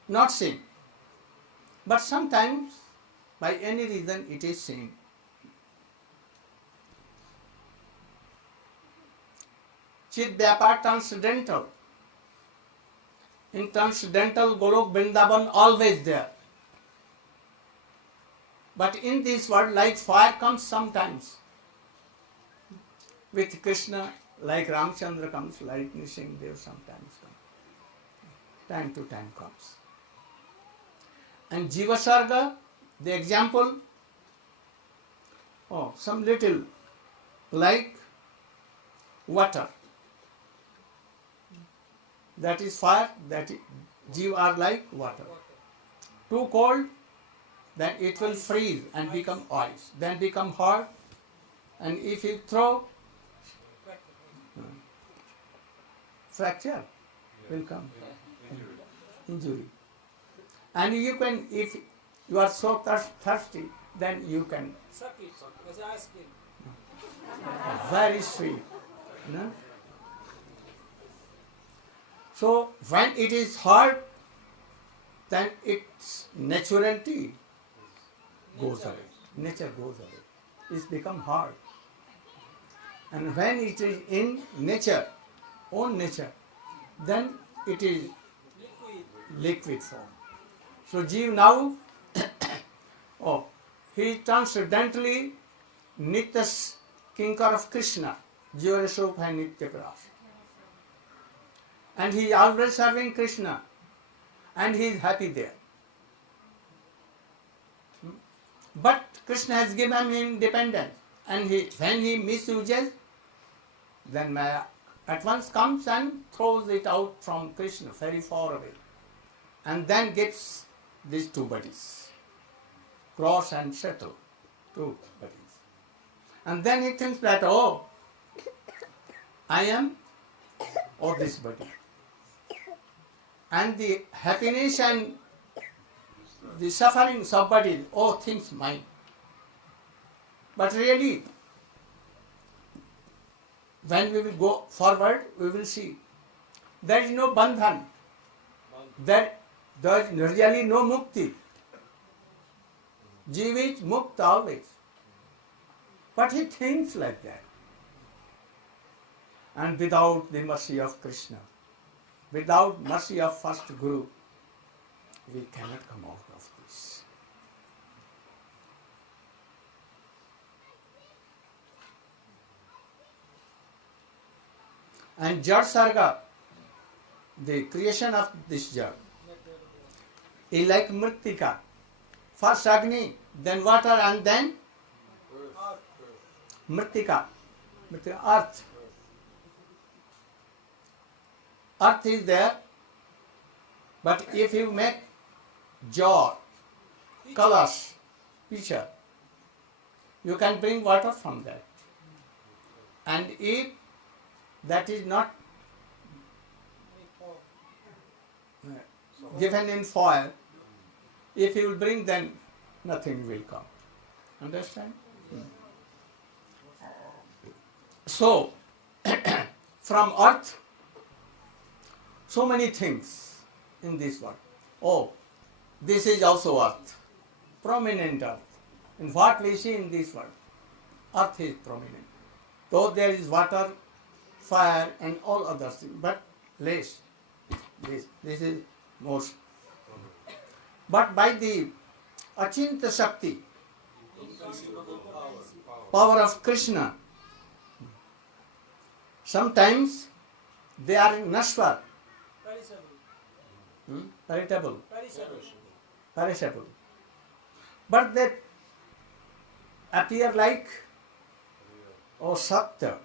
not seen. But sometimes by any reason it is seen. Chit Vyapar transcendental. In transcendental Golok Vrindavan always there. But in this world, like fire comes sometimes. With Krishna, like Ramchandra comes, like Nrsimhadev sometimes comes. Time to time comes. And Jiva Sarga, the example, some little like water. That is fire, that is, Jiva are like water. Too cold, then it will freeze and become ice, then become hard, and if you throw, fracture will come, injury. And you can, if you are so thirsty, then you can, Suck it, as ice cream. very sweet. No? So when it is hard, then its naturality goes away. Nature goes away. It's become hard. And when it is in nature, own nature, then it is liquid form. So Jeev now, he is transcendentally Nitya Kinkar of Krishna, Jiva Swarup and Nitya Pras. And he is always serving Krishna, and he is happy there. But Krishna has given him dependence, and when he misuses, then Maya at once comes and throws it out from Krishna very far away, and then gives these two bodies, cross and shuttle, two bodies. And then he thinks that, I am of this body. And the happiness and the sufferings of body, all things mine. But really, when we will go forward, we will see there is no bandhan, there is really no mukti. Jiva is mukta always. But he thinks like that. And without the mercy of Krishna, without mercy of first Guru, we cannot come out of this. And Jad Sarga, the creation of this Jad, is like Mritika. First Agni, then water, and then Mritika, earth. Earth is there, but if you make jar, colors, pitcher, you can bring water from that. And if that is not given in foil, if you will bring, then nothing will come. Understand? So, from earth, so many things in this world. Oh, this is also earth, prominent earth. In what we see in this world, earth is prominent. Though there is water, fire and all other things, but less. This is most. But by the Achinta Shakti, power of Krishna, sometimes they are nashwar, perishable. But they appear like satya,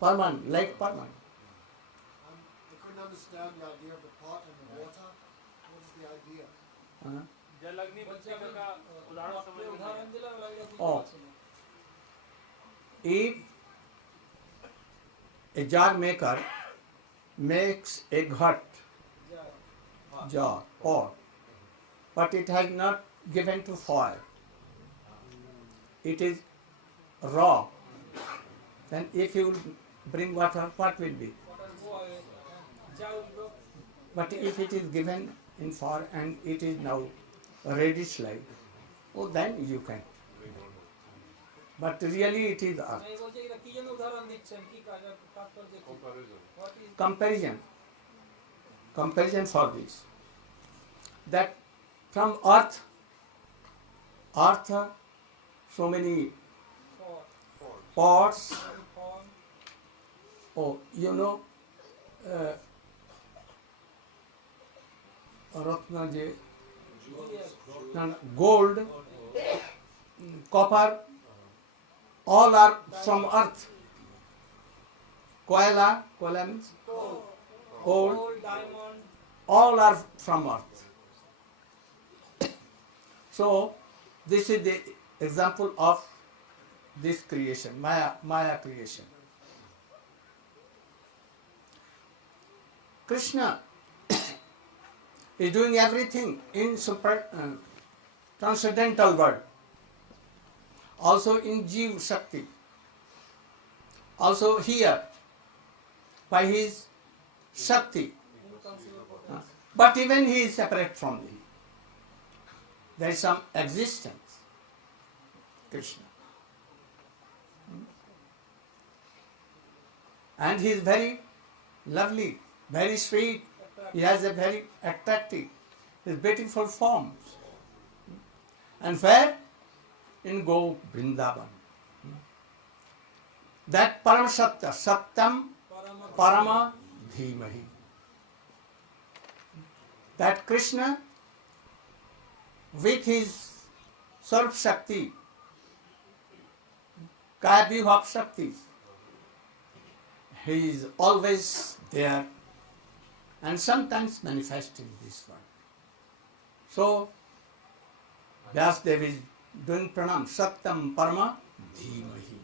permanent, like permanent. I couldn't understand the idea of the pot and the water. What is the idea? Oh, if a jar maker makes a ghat, jar, pot, but it has not given to foil, it is raw, then if you bring water, what will be? But if it is given in foil and it is now reddish like, oh, then you can. But really it is earth. Comparison for this. That from earth, so many pots. Oh, you know, Ratna je, gold, copper, all are from earth. Koila means gold, diamond, all are from earth. So, this is the example of this creation, Maya creation. Krishna is doing everything in transcendental world, also in Jiva Shakti, also here by his Shakti. But even he is separate from me. There is some existence, Krishna. And he is very lovely, very sweet. He has a very attractive, his beautiful forms. And where? In Go Vrindavan. That Param Satya, Satyam Parama Dhimahi. That Krishna, with his Sarv Shakti, Kaya Shakti, he is always there and sometimes manifest in this world. So, Vyasdev is doing pranam, Satyam Parama Dhimahi.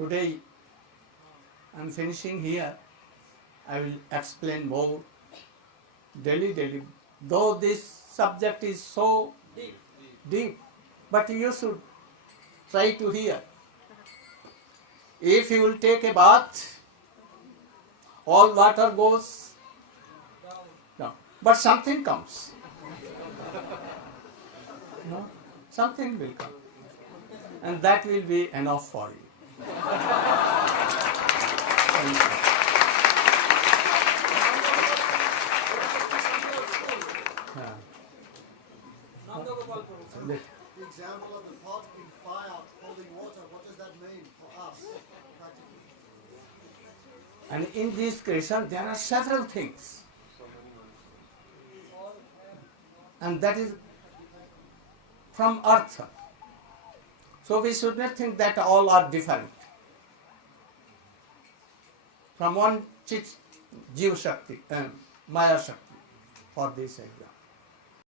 Today I am finishing here. I will explain more daily. Though this subject is so deep, but you should try to hear. If you will take a bath, all water goes down, but something comes. No? Something will come, and that will be enough for you. Thank you. Let- The example of the pot in fire holding water, what does that mean for us practically? And in this creation there are several things, and that is from earth. So we should not think that all are different. From one Chit Jiva Shakti, Maya Shakti, for this example.